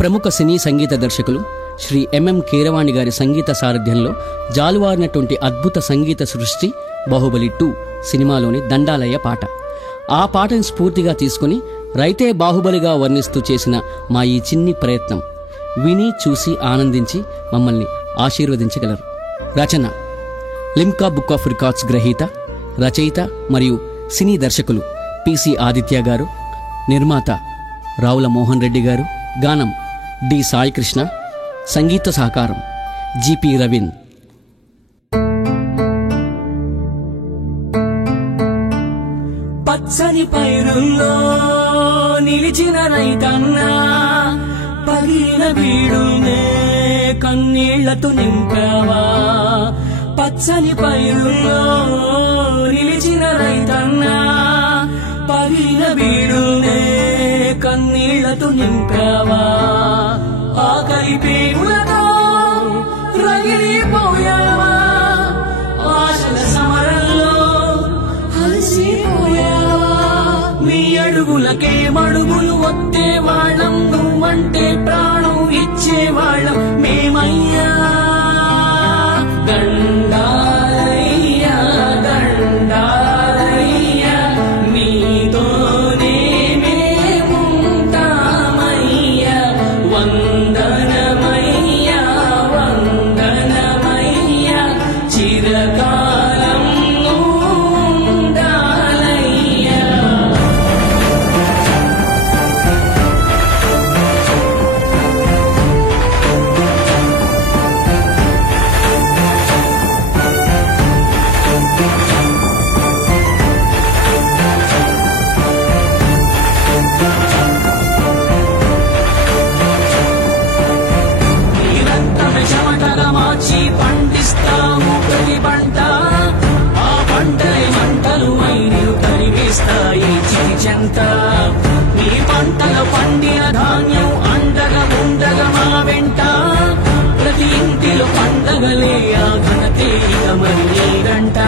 ప్రముఖ సినీ సంగీత దర్శకులు శ్రీ ఎంఎం కీరవాణి గారి సంగీత సారథ్యంలో జాలువారినటువంటి అద్భుత సంగీత సృష్టి బాహుబలి 2 సినిమాలోని దండాలయ్య పాట. ఆ పాటను స్ఫూర్తిగా తీసుకుని రైతే బాహుబలిగా వర్ణిస్తూ చేసిన మా ఈ చిన్ని ప్రయత్నం విని చూసి ఆనందించి మమ్మల్ని ఆశీర్వదించగలరు. రచన లిమ్కా బుక్ ఆఫ్ రికార్డ్స్ గ్రహీత, రచయిత మరియు సినీ దర్శకులు పిసి ఆదిత్య గారు, నిర్మాత రావుల మోహన్ రెడ్డి గారు, గానం డి సాయి కృష్ణ, సంగీత సహకారం జిపి రవీన్. పచ్చని పైరుల్లో నిలిచిన రైతన్నా పగిలిన బీడునే కన్నీళ్లతో నింపావా. పచ్చని పైరుల్లో నిలిచిన రైతన్నా పగిలిన బీడునే కన్నీళ్లతో నింపావా. ఆకలి పేగులతో రగిలిపోయావా. ఆశల సమరంలో అలసిపోయావా. మీ అడుగులకే మడుగులు వత్తేవాళ్ళం, నువ్వంటే ప్రాణం ఇచ్చేవాళ్ళం మేమయ్యా. దండాలయ్యా దండాలయ్యా నీతోనే మేముంటామయ్యా. వందనమయ్యా వందనమయ్యా చిరకాలం ఉండాలయ్యా. చెమటగా మార్చి పండిస్తాము ప్రతి పంట. ఆ పంటలే మంటలు మైలు తరివేస్తాయి చిటి చెంత. ఈ పంటలో పండిన ధాన్యం అండగా ఉండగా మా వెంట. ప్రతి ఇంటిలో పండగలే ఆ ఘనతే ఇక మరి గంట.